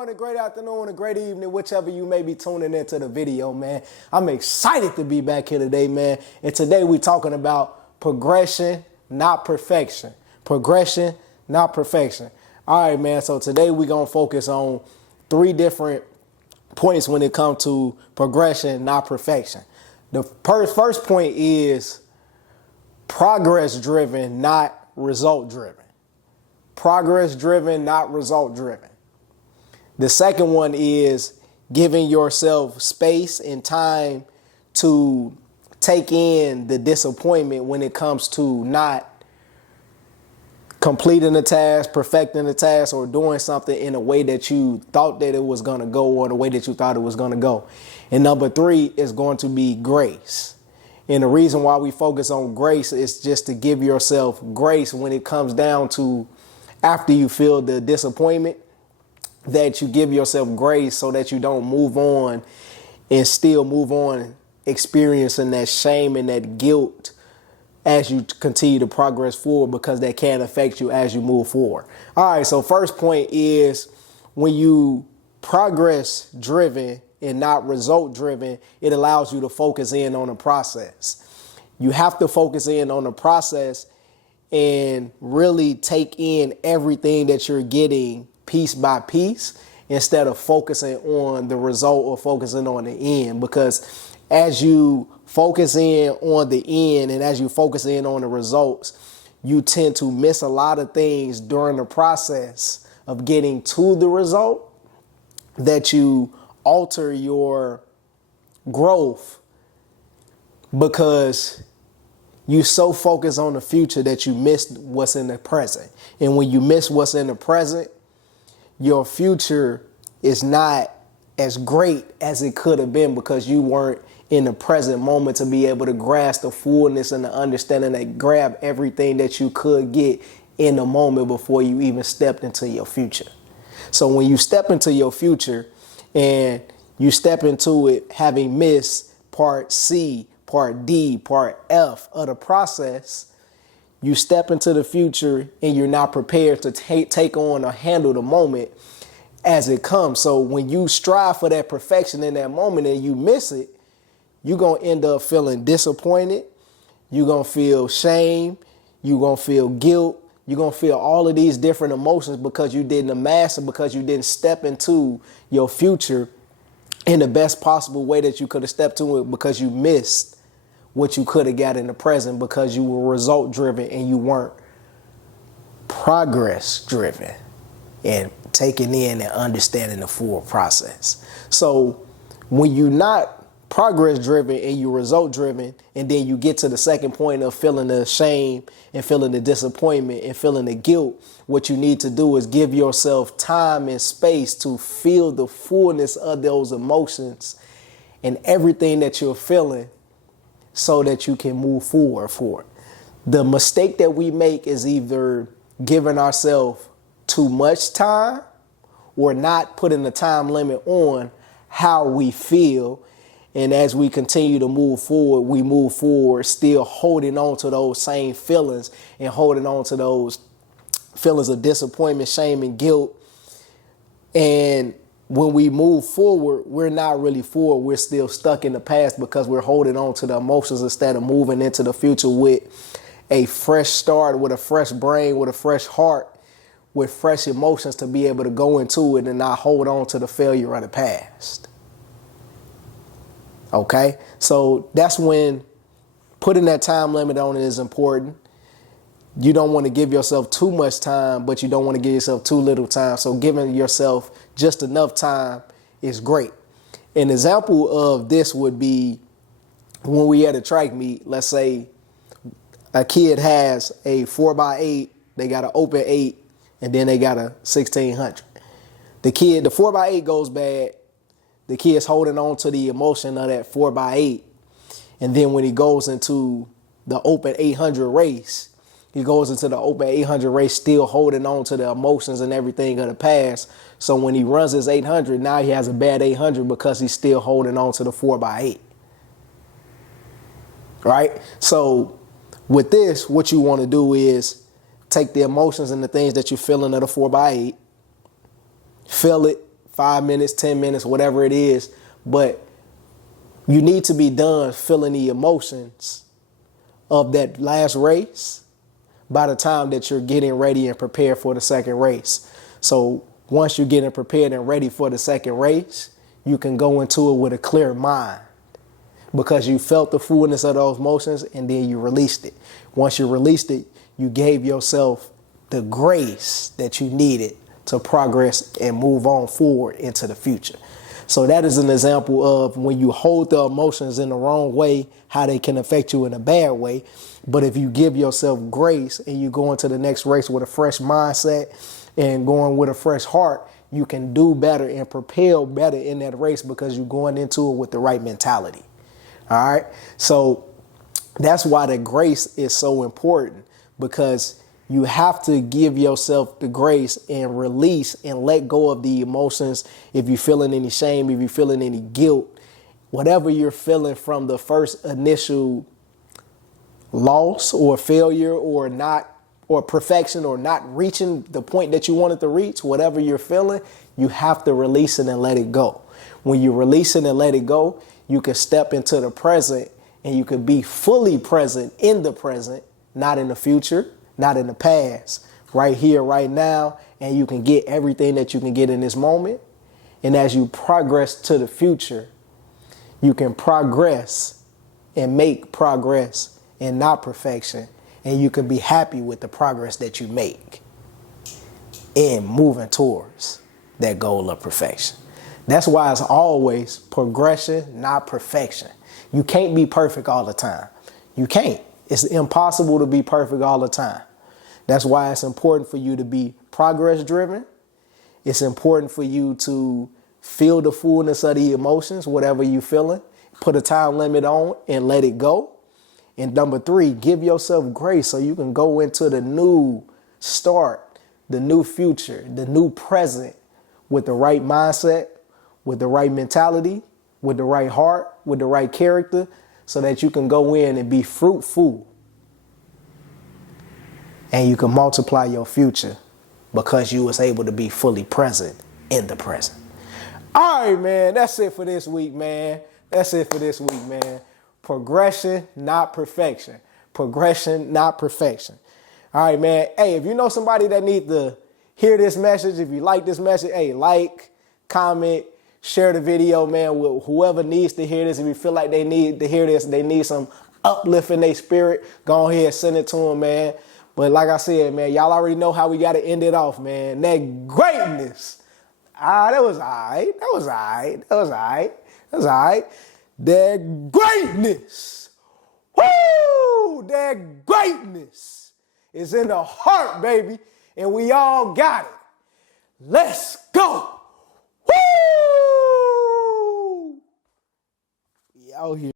morning, great afternoon, a great evening, whichever you may be tuning into the video, man. I'm excited to be back here today, man. And today we're talking about progression, not perfection. Progression, not perfection. All right, man. So today we're going to focus on 3 different points when it comes to progression, not perfection. The first point is progress driven, not result driven. Progress driven, not result driven. The second one is giving yourself space and time to take in the disappointment when it comes to not completing the task, perfecting the task, or doing something in a way that you thought that it was going to go or the way that you thought it was going to go. And number 3 is going to be grace. And the reason why we focus on grace is just to give yourself grace when it comes down to after you feel the disappointment, that you give yourself grace so that you don't move on and still move on experiencing that shame and that guilt as you continue to progress forward, because that can affect you as you move forward. All right, so first point is when you progress driven and not result driven, it allows you to focus in on the process. You have to focus in on the process and really take in everything that you're getting piece by piece instead of focusing on the result or focusing on the end. Because as you focus in on the end and as you focus in on the results, you tend to miss a lot of things during the process of getting to the result, that you alter your growth because you so focus on the future that you missed what's in the present. And when you miss what's in the present, your future is not as great as it could have been because you weren't in the present moment to be able to grasp the fullness and the understanding that grab everything that you could get in the moment before you even stepped into your future. So when you step into your future and you step into it having missed part C, part D, part F of the process, you step into the future and you're not prepared to take on or handle the moment as it comes. So when you strive for that perfection in that moment and you miss it, you're going to end up feeling disappointed. You're going to feel shame. You're going to feel guilt. You're going to feel all of these different emotions because you didn't master, because you didn't step into your future in the best possible way that you could have stepped to it, because you missed what you could have got in the present because you were result driven and you weren't progress driven and taking in and understanding the full process. So when you're not progress driven and you're result driven, and then you get to the second point of feeling the shame and feeling the disappointment and feeling the guilt, what you need to do is give yourself time and space to feel the fullness of those emotions and everything that you're feeling, so that you can move forward for it. The mistake that we make is either giving ourselves too much time or not putting the time limit on how we feel. And as we continue to move forward, we move forward still holding on to those same feelings and holding on to those feelings of disappointment, shame, and guilt. And when we move forward, we're not really forward. We're still stuck in the past because we're holding on to the emotions instead of moving into the future with a fresh start, with a fresh brain, with a fresh heart, with fresh emotions to be able to go into it and not hold on to the failure of the past. Okay? So that's when putting that time limit on it is important. You don't want to give yourself too much time, but you don't want to give yourself too little time. So giving yourself just enough time is great. An example of this would be when we at a track meet. Let's say a kid has a 4x8, they got an open 8, and then they got a 1600. The 4x8 goes bad. The kid's holding on to the emotion of that 4x8. And then when he goes into the open 800 race, he goes into the open 800 race still holding on to the emotions and everything of the past. So when he runs his 800, now he has a bad 800 because he's still holding on to the 4x8. Right? So with this, what you want to do is take the emotions and the things that you're feeling of the 4x8, feel it, 5 minutes, 10 minutes, whatever it is. But you need to be done feeling the emotions of that last race by the time that you're getting ready and prepared for the second race. So once you're getting prepared and ready for the second race, you can go into it with a clear mind because you felt the fullness of those emotions and then you released it. Once you released it, you gave yourself the grace that you needed to progress and move on forward into the future. So that is an example of when you hold the emotions in the wrong way, how they can affect you in a bad way. But if you give yourself grace and you go into the next race with a fresh mindset and going with a fresh heart, you can do better and propel better in that race because you're going into it with the right mentality. All right. So that's why the grace is so important, because you have to give yourself the grace and release and let go of the emotions. If you're feeling any shame, if you're feeling any guilt, whatever you're feeling from the first initial loss or failure or not, or perfection or not reaching the point that you wanted to reach, whatever you're feeling, you have to release it and let it go. When you release it and let it go, you can step into the present and you can be fully present in the present, not in the future, not in the past, right here, right now, and you can get everything that you can get in this moment. And as you progress to the future, you can progress and make progress and not perfection, and you can be happy with the progress that you make in moving towards that goal of perfection. That's why it's always progression, not perfection. You can't be perfect all the time. You can't. It's impossible to be perfect all the time. That's why it's important for you to be progress driven. It's important for you to feel the fullness of the emotions, whatever you're feeling. Put a time limit on and let it go. And number 3, give yourself grace so you can go into the new start, the new future, the new present with the right mindset, with the right mentality, with the right heart, with the right character, so that you can go in and be fruitful. And you can multiply your future because you was able to be fully present in the present. All right, man. That's it for this week, man. That's it for this week, man. Progression, not perfection. Progression, not perfection. All right, man. Hey, if you know somebody that needs to hear this message, if you like this message, hey, like, comment, share the video, man, with whoever needs to hear this. If you feel like they need to hear this, they need some uplift in their spirit, go ahead and send it to them, man. But like I said, man, y'all already know how we got to end it off, man. That greatness. That was all right. That was all right. That was all right. That was all right. That greatness. Woo! That greatness is in the heart, baby. And we all got it. Let's go. Woo! We out here.